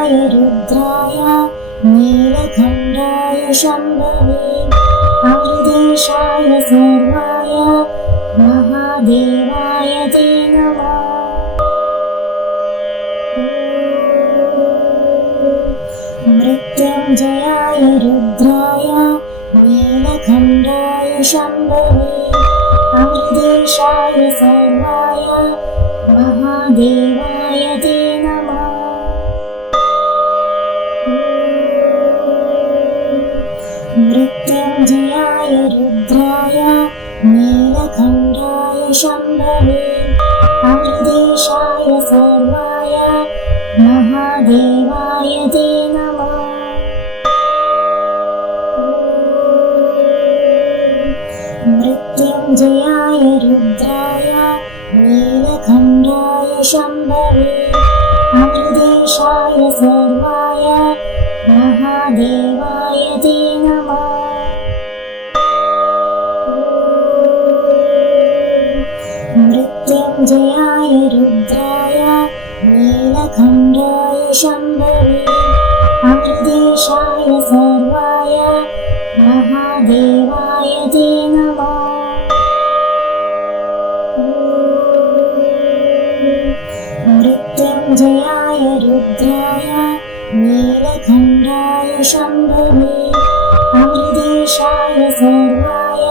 मृत्युञ्जयाय रुद्राय नीलकण्ठाय शम्भवे अमृतेशाय सर्वाय महादेवाय ते नमः। मृत्युञ्जयाय रुद्राय नीलकण्ठाय शम्भवे अमृतेशाय सर्वाय महादेवाय ते नमः। मृत्युञ्जयाय रुद्राय नीलकण्ठाय शम्भवे अमृतेशाय सर्वाय महादेवाय ते नमः। मृत्युञ्जयाय रुद्राय नीलकण्ठाय शम्भवे अमृतेशाय सर्वाय महादेवाय ते नमः। मृत्युञ्जयाय रुद्राय नीलकण्ठाय शम्भवे अमृतेशाय सर्वाय महादेवाय ते नमः। मृत्युञ्जयाय रुद्राय नीलकण्ठाय शम्भवे अमृतेशाय सर्वाय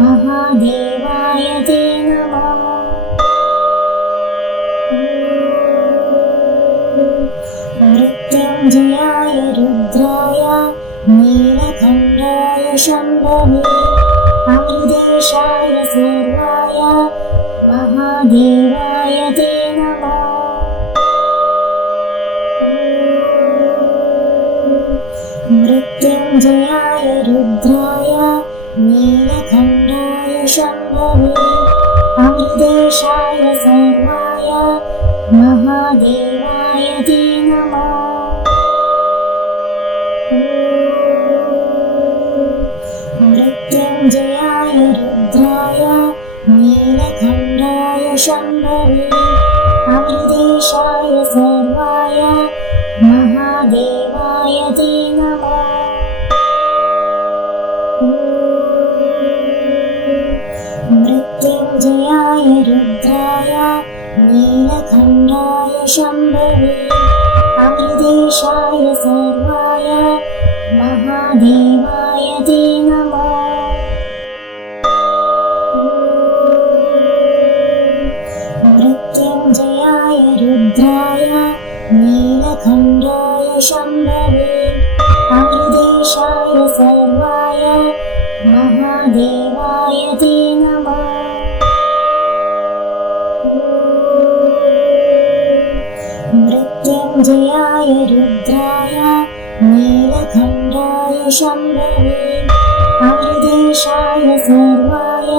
महादेवाय ते नमः। मृत्युञ्जयाय रुद्राय नीलकण्ठाय शम्भवे अमृतेशाय सर्वाय महादेवाय ते नमः। मृत्युञ्जयाय रुद्राय नीलकण्ठाय शम्भवे अमृतेशाय सर्वाय महादेवाय ते नमः। मृत्युञ्जयाय रुद्राय नीलकण्ठाय शम्भवे अमृतेशाय सर्वाय महादेवाय ते नमः। मृत्युञ्जयाय रुद्राय नीलकण्ठाय शम्भवे अमृतेशाय सर्वाय महादेवाय ते नमः। मृत्युञ्जयाय रुद्राय नीलकण्ठाय शम्भवे अमृतेशाय सर्वाय महादेवाय ते नमः। मृत्युञ्जयाय रुद्राय नीलकण्ठाय शम्भवे अमृतेशाय सर्वाय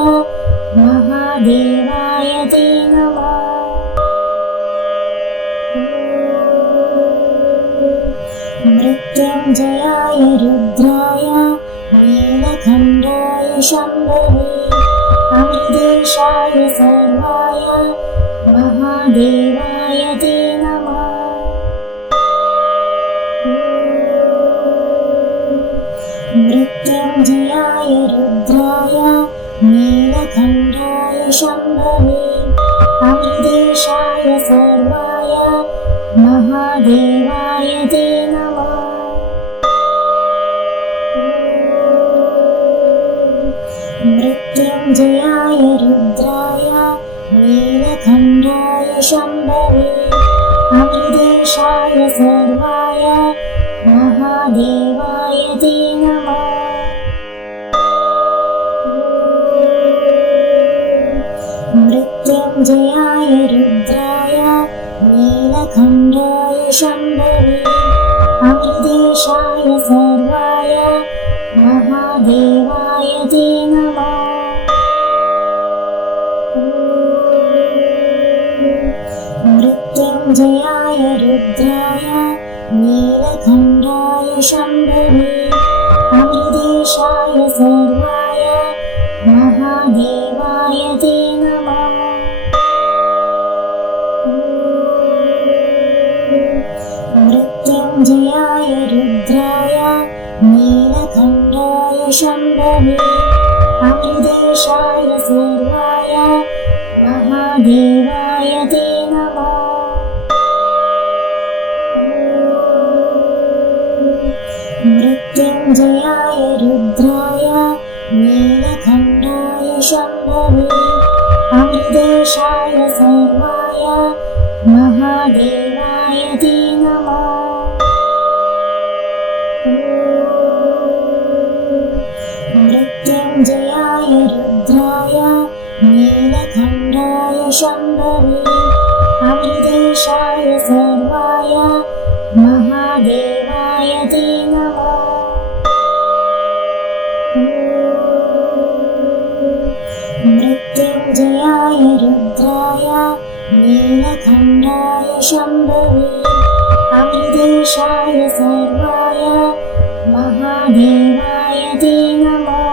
महादेवाय ते नमः। मृत्युञ्जयाय रुद्राय नीलकण्ठाय शम्भवे अमृतेशाय सर्वाय महादेवाय ते नमः। मृत्युञ्जयाय रुद्राय नीलकण्ठाय शम्भवे अमृतेशाय सर्वाय महादेवाय ते नमः। मृत्युञ्जयाय रुद्राय नीलकण्ठाय शम्भवे अमृतेशाय सर्वाय महादेवाय ते नमः। मृत्युञ्जयाय रुद्राय नीलकण्ठाय शम्भवे अमृतेशाय सर्वाय महादेवाय ते नमः। मृत्युञ्जयाय रुद्राय नीलकण्ठाय शम्भवे अमृतेशाय सर्वाय महादेवाय ते नमः। शम्भवे अमृतेशाय सर्वाय महादेवाय ते नमः। मृत्युञ्जयाय रुद्राय नीलकण्ठाय शम्भवे अमृतेशाय सर्वाय महादेवाय ते नमः। मृत्युञ्जयाय रुद्राय नीलकण्ठाय शम्भवे अमृतेशाय सर्वाय महादेवाय ते नमः। मृत्युञ्जयाय रुद्राय नीलकण्ठाय शम्भवे अमृतेशाय सर्वाय महादेवाय ते नमः।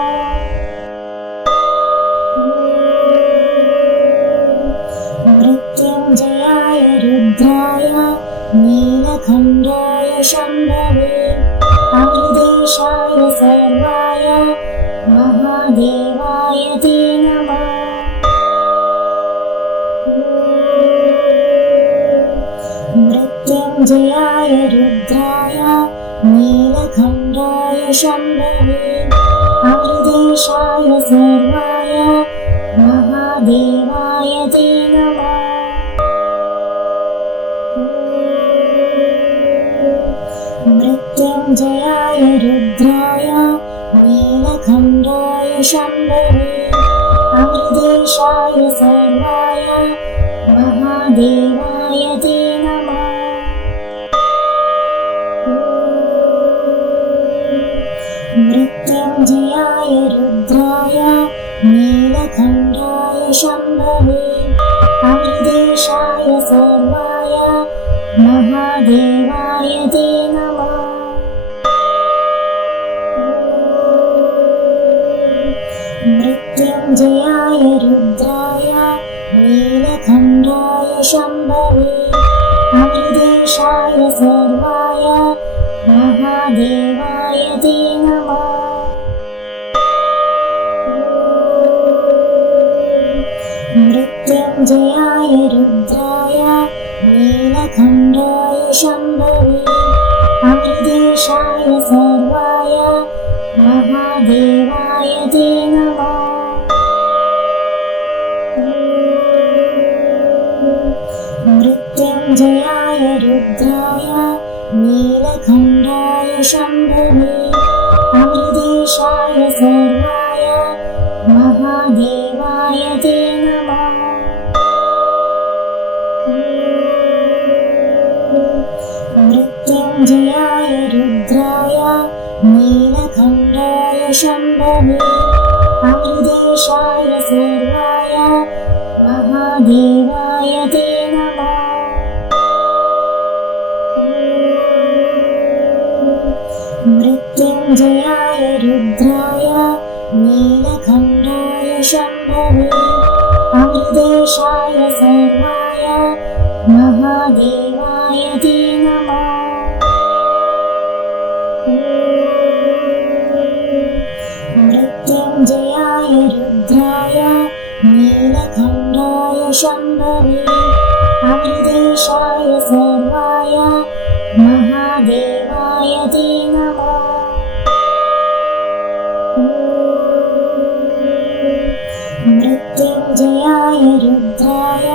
मृत्युञ्जयाय रुद्राय नीलकण्ठाय शम्भवे अमृतेशाय सर्वाय महादेवाय ते नमः। मृत्युञ्जयाय रुद्राय नीलकण्ठाय शम्भवे अमृतेशाय सर्वाय महादेवाय ते नमः। मृत्युञ्जयाय रुद्राय नीलकण्ठाय शम्भवे अमृतेशाय सर्वाय महादेवाय ते नमः। मृत्युञ्जयाय रुद्राय नीलकण्ठाय शम्भवे अमृतेशाय सर्वाय महादेवाय ते नमः। मृत्युञ्जयाय रुद्राय नीलकण्ठाय शम्भवे अमृतेशाय सर्वाय महादेवाय ते नमः। मृत्युञ्जयाय रुद्राय नीलकण्ठाय शम्भवे अमृतेशाय सर्वाय महादेवाय ते नमः। मृत्युञ्जयाय रुद्राय नीलकण्ठाय शम्भवे अमृतेशाय सर्वाय महादेवाय ते नमः। मृत्युञ्जयाय रुद्राय नीलकण्ठाय शम्भवे अमृतेशाय सर्वाय महादेवाय ते नमः। मृत्युञ्जयाय रुद्राय नीलकण्ठाय शम्भवे अमृतेशाय सर्वाय महादेवाय ते नमः। मृत्युञ्जयाय रुद्राय नीलकण्ठाय शम्भवे अमृतेशाय सर्वाय महादेवाय ते नमः। मृत्युञ्जयाय रुद्राय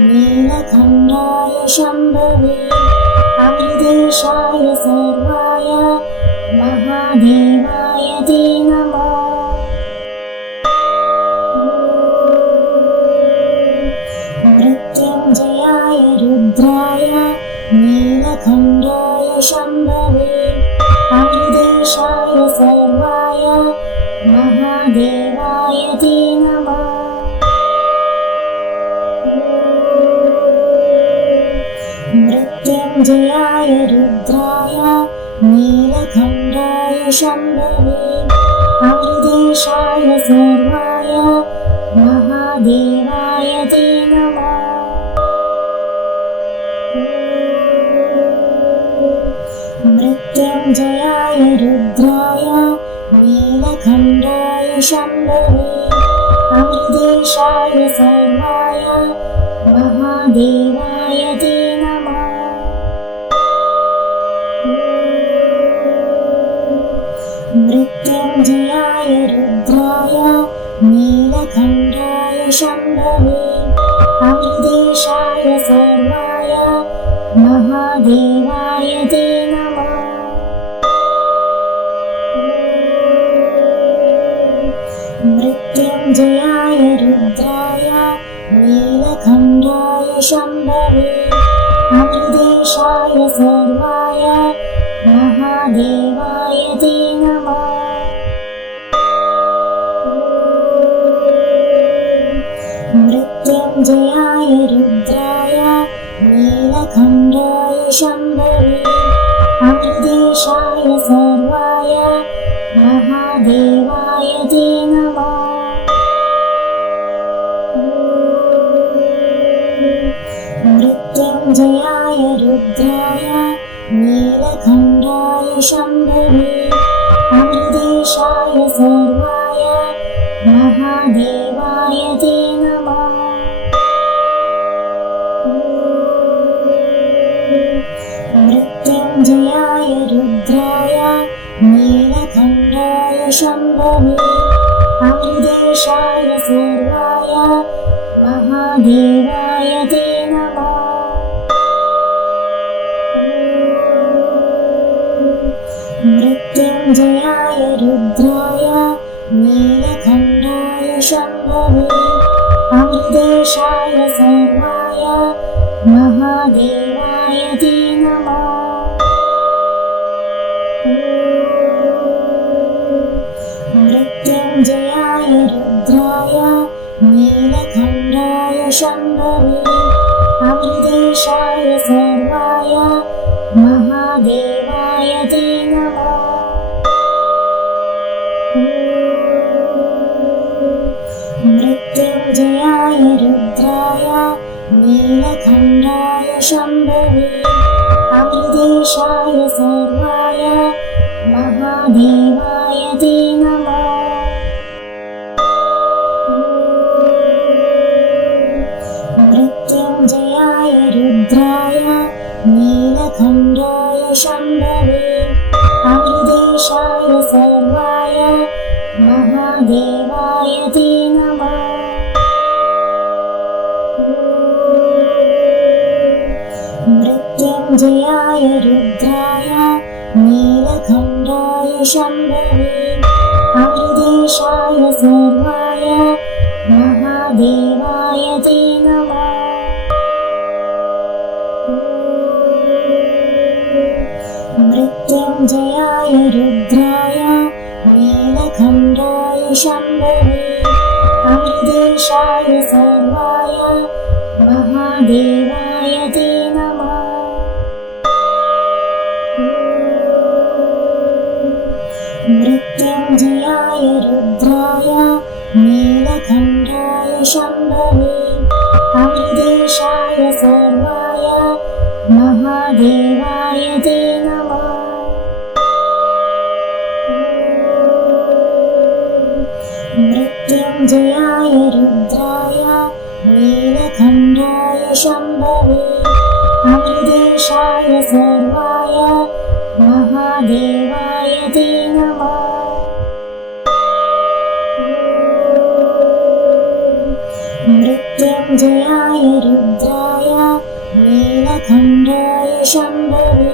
नीलकण्ठाय शम्भवे अमृतेशाय सर्वाय महादेवाय ते नमः। मृत्युञ्जयाय रुद्राय नीलकण्ठाय शम्भवे अमृतेशाय सर्वाय महादेवाय ते नमः। मृत्युञ्जयाय रुद्राय नीलकण्ठाय शम्भवे अमृतेशाय सर्वाय महादेवाय ते नमः। मृत्युञ्जयाय रुद्राय नीलकण्ठाय शम्भवे अमृतेशाय सर्वाय महादेवाय ते नमः। मृत्युञ्जयाय रुद्राय नीलकण्ठाय शम्भवे अमृतेशाय सर्वाय महादेवाय ते नमः। मृत्युञ्जयाय रुद्राय नीलकण्ठाय शम्भवे अमृतेशाय सर्वाय महादेवाय ते नमः। मृत्युञ्जयाय रुद्राय नीलकण्ठाय शम्भवे अमृतेशाय सर्वाय महादेवाय ते नमः। मृत्युञ्जयाय रुद्राय नीलकण्ठाय शम्भवे अमृतेशाय सर्वाय महादेवाय ते नमः। मृत्युञ्जयाय रुद्राय नीलकण्ठाय शम्भवे अमृतेशाय सर्वाय महादेवाय ते नमः। मृत्युञ्जयाय रुद्राय नीलकण्ठाय शम्भवे अमृतेशाय सर्वाय महादेवाय ते नमः। मृत्युञ्जयाय रुद्राय नीलकण्ठाय शम्भवे अमृतेशाय सर्वाय महादेवाय ते नमः। मृत्युञ्जयाय रुद्राय नीलकण्ठाय शम्भवे अमृतेशाय सर्वाय महादेवाय ते नमः। मृत्युञ्जयाय रुद्राय नीलकण्ठाय शम्भवे अमृतेशाय सर्वाय महादेवाय ते नमः। मृत्युञ्जयाय रुद्राय नीलकण्ठाय शम्भवे अमृतेशाय सर्वाय महादेवाय ते नमः। मृत्युञ्जयाय रुद्राय नीलकण्ठाय शम्भवे अमृतेशाय सर्वाय महादेवाय ते नमः। मृत्युञ्जयाय रुद्राय नीलकण्ठाय शम्भवे अमृतेशाय सर्वाय महादेवाय ते नमः। मृत्युञ्जयाय रुद्राय नीलकण्ठाय शम्भवे अमृतेशाय सर्वाय महादेवाय ते नमः। मृत्युञ्जयाय रुद्राय नीलकण्ठाय शम्भवे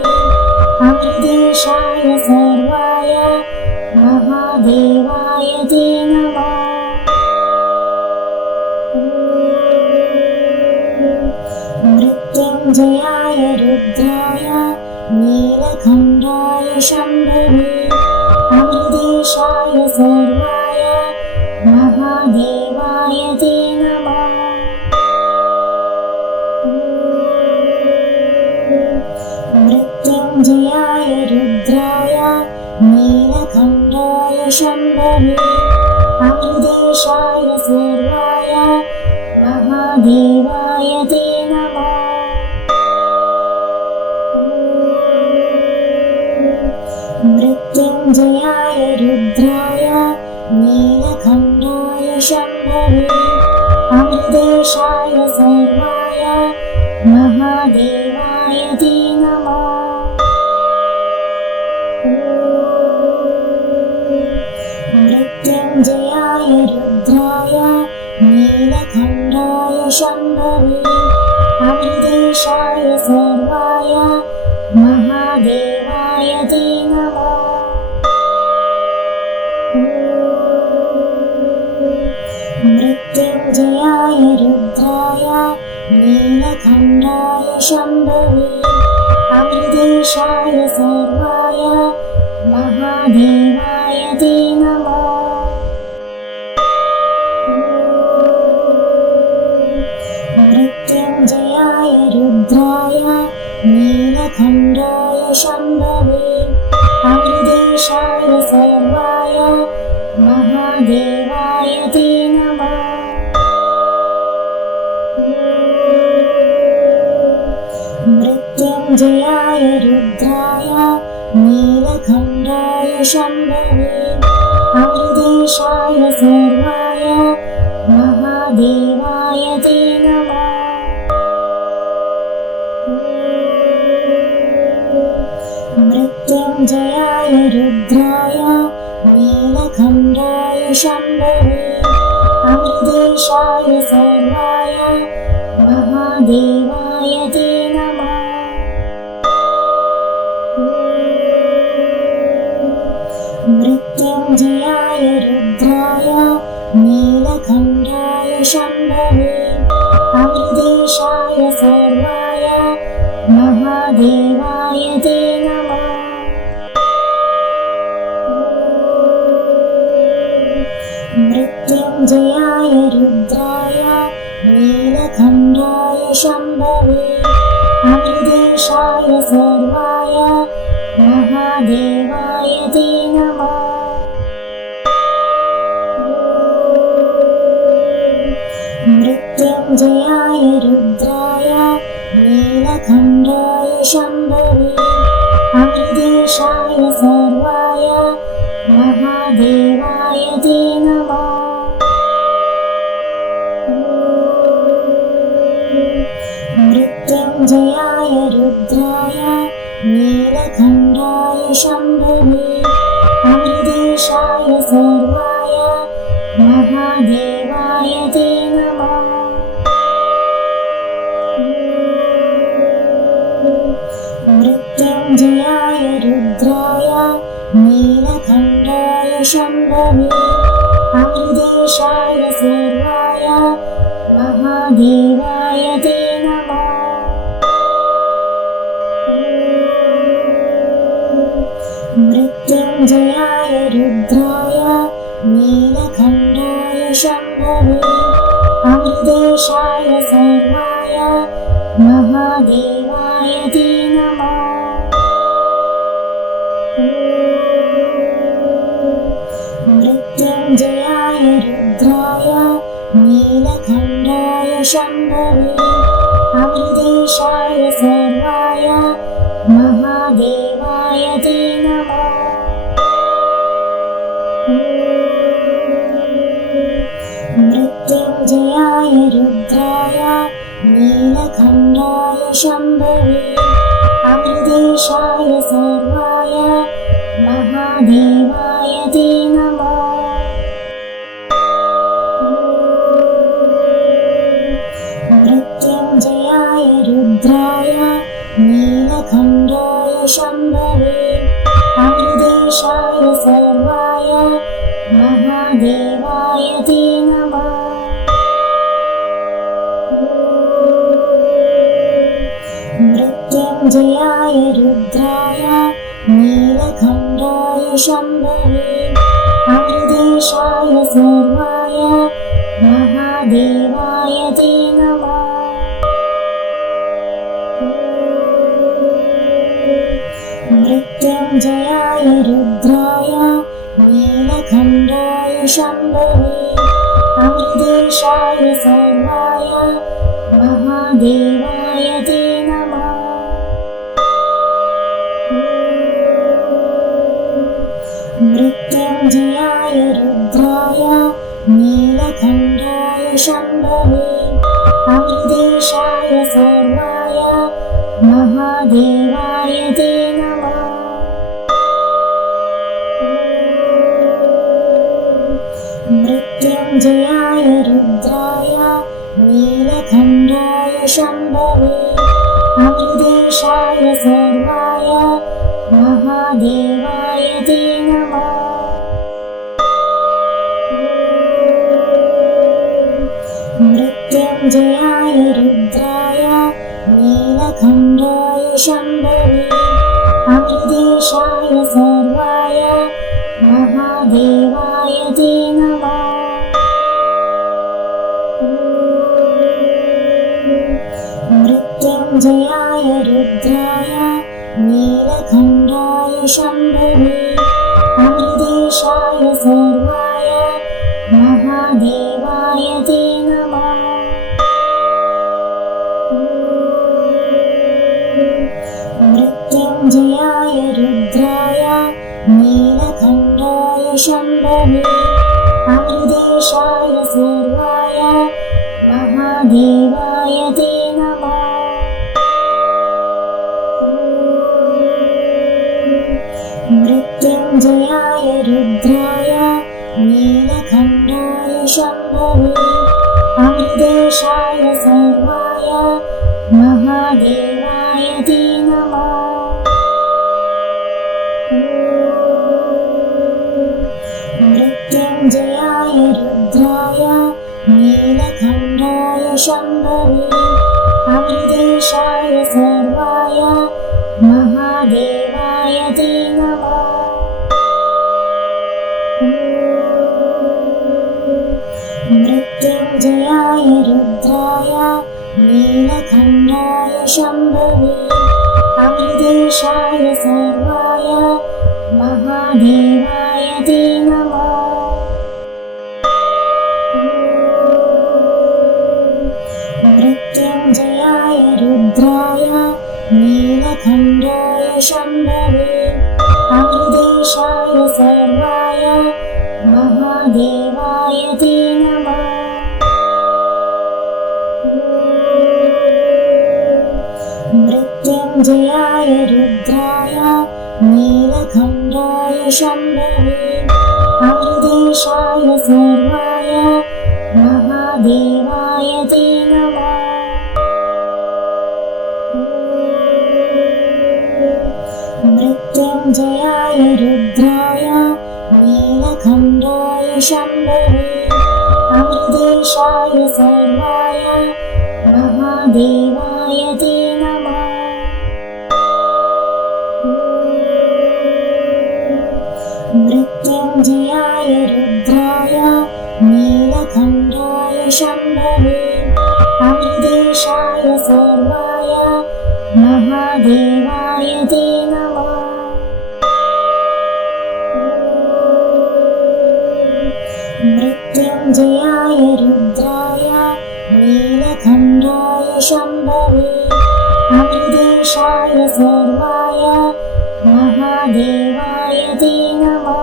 अमृतेशाय सर्वाय महादेवाय ते नमः। मृत्युञ्जयाय रुद्राय नीलकण्ठाय शम्भवे अमृतेशाय सर्वाय महादेवाय ते नमः। मृत्युञ्जयाय रुद्राय नीलकण्ठाय शम्भवे अमृतेशाय सर्वाय महादेवाय ते नमः। मृत्युञ्जयाय रुद्राय नीलकण्ठाय शम्भवे अमृतेशाय सर्वाय महादेवाय ते नमः। मृत्युञ्जयाय रुद्राय नीलकण्ठाय शम्भवे अमृतेशाय सर्वाय महादेवाय ते नमः। मृत्युञ्जयाय रुद्राय नीलकण्ठाय शम्भवे अमृतेशाय सर्वाय महादेवाय ते नमः। मृत्युञ्जयाय रुद्राय नीलकण्ठाय शम्भवे अमृतेशाय सर्वाय महादेवाय ते नमः। मृत्युञ्जयाय रुद्राय नीलकण्ठाय शम्भवे अमृतेशाय सर्वाय महादेवाय ते नमः। मृत्युञ्जयाय रुद्राय नीलकण्ठाय शम्भवे अमृतेशाय सर्वाय महादेवाय ते नमः। मृत्युञ्जयाय रुद्राय नीलकण्ठाय शम्भवे अमृतेशाय सर्वाय महादेवाय ते नमः। मृत्युञ्जयाय रुद्राय नीलकण्ठाय शम्भवे अमृतेशाय सर्वाय महादेवाय ते नमः। मृत्युञ्जयाय रुद्राय नीलकण्ठाय शम्भवे अमृतेशाय सर्वाय महादेवाय ते नमः। मृत्युञ्जयाय रुद्राय नीलकण्ठाय शम्भवे अमृतेशाय सर्वाय महादेवाय ते नमः। मृत्युञ्जयाय रुद्राय नीलकण्ठाय शम्भवे अमृतेशाय सर्वाय महादेवाय ते नमः। मृत्युञ्जयाय रुद्राय नीलकण्ठाय शम्भवे अमृतेशाय सर्वाय महादेवाय ते नमः। मृत्युञ्जयाय रुद्राय नीलकण्ठाय शम्भवे अमृतेशाय सर्वाय महादेवाय ते नमः। मृत्युञ्जयाय रुद्राय नीलकण्ठाय शम्भवे अमृतेशाय सर्वाय महादेवाय ते नमः। मृत्युञ्जयाय रुद्राय नीलकण्ठाय शम्भवे अमृतेशाय सर्वाय महादेवाय ते नमः। मृत्युञ्जयाय रुद्राय नीलकण्ठाय शम्भवे अमृतेशाय सर्वाय महादेवाय ते नमः। मृत्युञ्जयाय रुद्राय नीलकण्ठाय शम्भवे अमृतेशाय सर्वाय महादेवाय ते नमः। शम्भवे अमृतेशाय सर्वाय महादेवाय ते नमः। मृत्युञ्जयाय रुद्राय नीलकण्ठाय शम्भवे अमृतेशाय सर्वाय महादेवाय ते नमः। मृत्युञ्जयाय रुद्राय नीलकण्ठाय शम्भवे अमृतेशाय सर्वाय महादेवाय ते नमः। मृत्युञ्जयाय रुद्राय नीलकण्ठाय शम्भवे अमृतेशाय सर्वाय महादेवाय ते नमः। मृत्युञ्जयाय रुद्राय नीलकण्ठाय शम्भवे अमृतेशाय सर्वाय महादेवाय ते नमः। मृत्युञ्जयाय रुद्राय नीलकण्ठाय शम्भवे अमृतेशाय सर्वाय महादेवाय ते नमः। मृत्युञ्जयाय रुद्राय नीलकण्ठाय शम्भवे अमृतेशाय सर्वाय महादेवाय ते नमः। मृत्युञ्जयाय रुद्राय नीलकण्ठाय शम्भवे अमृतेशाय सर्वाय महादेवाय ते नमः। मृत्युञ्जयाय रुद्राय नीलकण्ठाय शम्भवे अमृतेशाय सर्वाय महादेवाय ते नमः। मृत्युञ्जयाय रुद्राय नीलकण्ठाय शम्भवे अमृतेशाय सर्वाय महादेवाय ते नमः। मृत्युञ्जयाय रुद्राय नीलकण्ठाय शम्भवे अमृतेशाय सर्वाय महादेवाय ते नमः। मृत्युञ्जयाय रुद्राय नीलकण्ठाय शम्भवे अमृतेशाय सर्वाय महादेवाय ते नमः। मृत्युञ्जयाय रुद्राय नीलकण्ठाय शम्भवे अमृतेशाय सर्वाय महादेवाय ते नमः।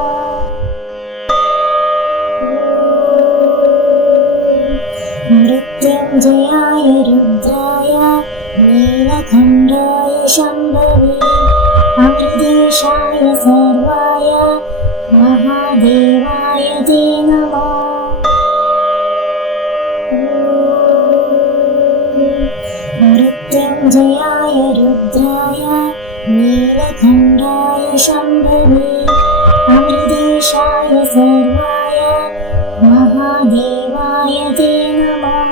मृत्युञ्जयाय रुद्राय नीलकण्ठाय शम्भवे अमृतेशाय सर्वाय महादेवाय ते नमः। मृत्युञ्जयाय रुद्राय नीलकण्ठाय शम्भवे अमृतेशाय सर्वाय महादेवाय ते नमः।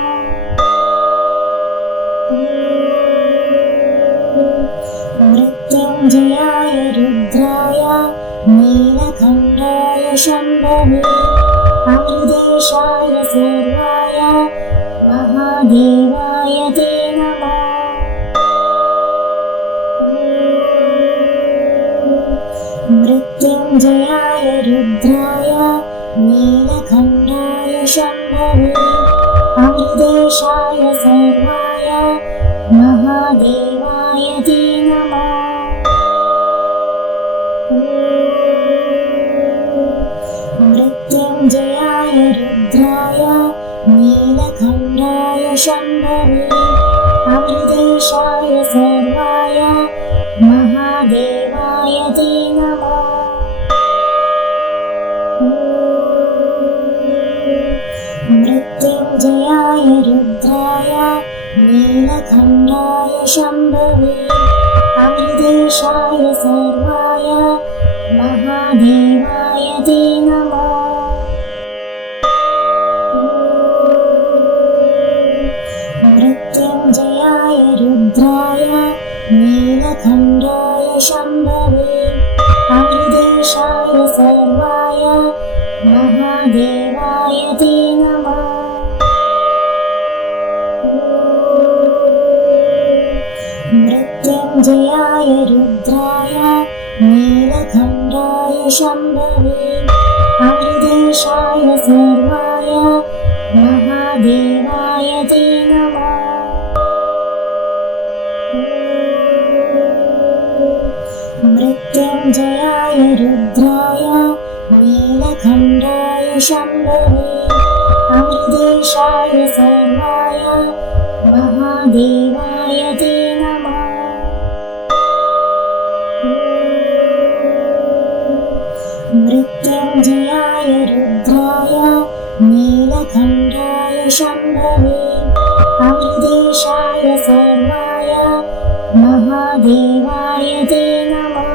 मृत्युञ्जयाय रुद्राय नीलकण्ठाय शम्भवे अमृतेशाय सर्वाय महादेवाय ते नमः। मृत्युञ्जयाय रुद्राय नीलकण्ठाय शम्भवे अमृतेशाय सर्वाय महादेवाय ते नमः। मृत्युञ्जयाय रुद्राय नीलकण्ठाय शम्भवे अमृतेशाय सर्वाय महादेवाय ते नमः। मृत्युञ्जयाय रुद्राय नीलकण्ठाय शम्भवे अमृतेशाय सर्वाय महादेवाय ते नमः। मृत्युञ्जयाय रुद्राय नीलकण्ठाय शम्भवे अमृतेशाय सर्वाय महादेवाय ते नमः। मृत्युञ्जयाय रुद्राय नीलकण्ठाय शम्भवे अमृतेशाय सर्वाय महादेवाय ते नमः। मृत्युञ्जयाय रुद्राय नीलकण्ठाय शम्भवे अमृतेशाय सर्वाय महादेवाय ते नमः। मृत्युञ्जयाय रुद्राय नीलकण्ठाय शम्भवे अमृतेशाय सर्वाय महादेवाय ते नमः।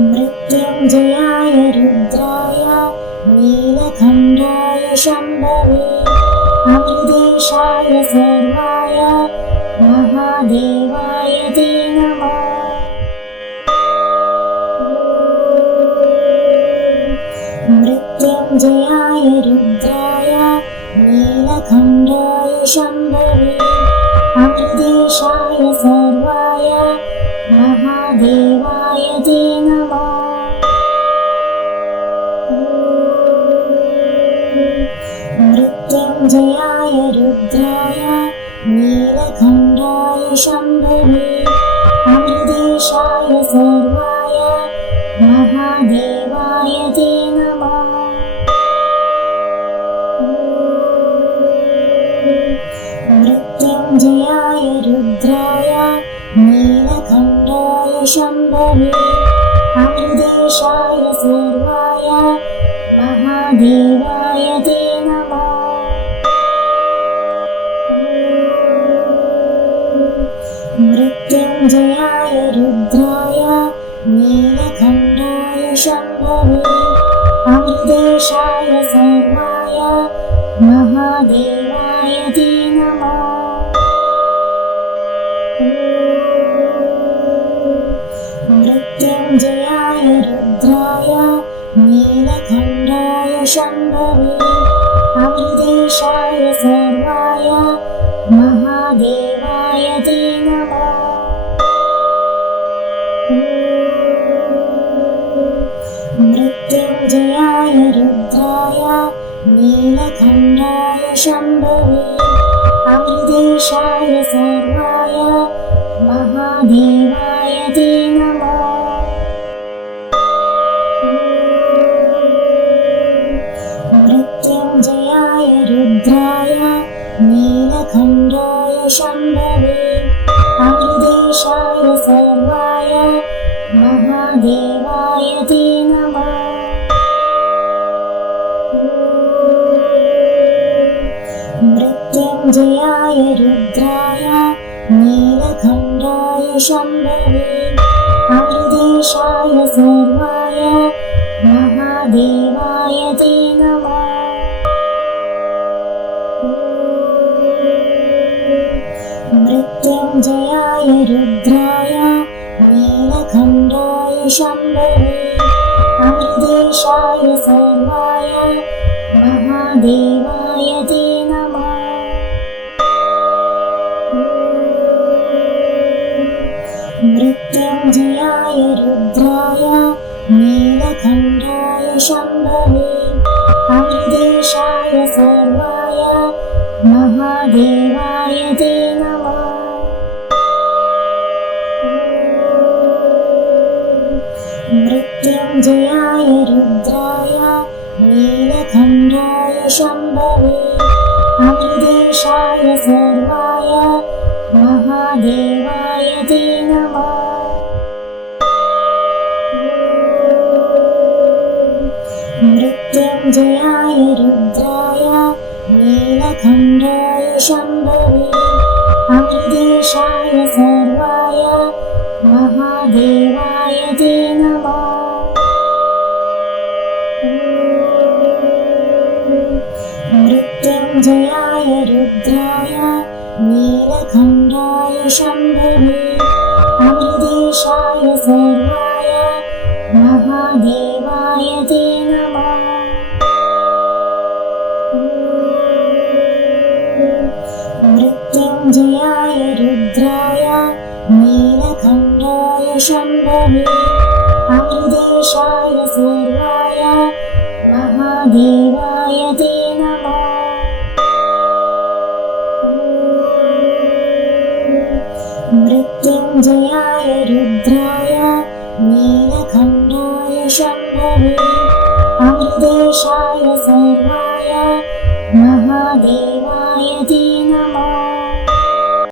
मृत्युञ्जयाय रुद्राय नीलकण्ठाय शम्भवे अमृतेशाय सर्वाय महादेवाय ते नमः। मृत्युञ्जयाय रुद्राय नीलकण्ठाय शम्भवे अमृतेशाय सर्वाय महादेवाय ते नमः। मृत्युञ्जयाय रुद्राय नीलकण्ठाय शम्भवे अमृतेशाय सर्वाय महादेवाय ते नमः। मृत्युञ्जयाय रुद्राय नीलकण्ठाय शम्भवे अमृतेशाय सर्वाय महादेवाय ते नमः। मृत्युञ्जयाय रुद्राय नीलकण्ठाय शम्भवे अमृतेशाय सर्वाय महादेवाय ते नमः। मृत्युञ्जयाय रुद्राय नीलकण्ठाय शम्भवे अमृतेशाय सर्वाय महादेवाय ते नमः। मृत्युञ्जयाय रुद्राय नीलकण्ठाय शम्भवे अमृतेशाय सर्वाय महादेवाय ते नमः। मृत्युञ्जयाय रुद्राय नीलकण्ठाय शम्भवे अमृतेशाय सर्वाय महादेवाय ते नमः। मृत्युञ्जयाय रुद्राय नीलकण्ठाय शम्भवे अमृतेशाय सर्वाय महादेवाय ते नमः। मृत्युञ्जयाय रुद्राय नीलकण्ठाय शम्भवे अमृतेशाय सर्वाय महादेवाय ते नमः। मृत्युञ्जयाय रुद्राय नीलकण्ठाय शम्भवे अमृतेशाय सर्वाय महादेवाय ते नमः। मृत्युञ्जयाय रुद्राय नीलकण्ठाय नीलकण्ठाय शम्भवे अमृतेशाय सर्वाय महादेवाय ते नमः। मृत्युञ्जयाय रुद्राय नीलकण्ठाय शम्भवे अमृतेशाय सर्वाय महादेवाय ते नमः। मृत्युञ्जयाय रुद्राय नीलकण्ठाय शम्भवे अमृतेशाय सर्वाय महादेवाय ते नमः। मृत्युञ्जयाय रुद्राय नीलकण्ठाय शम्भवे अमृतेशाय सर्वाय महादेवाय ते नमः। मृत्युञ्जयाय रुद्राय नीलकण्ठाय शम्भवे अमृतेशाय सर्वाय महादेवाय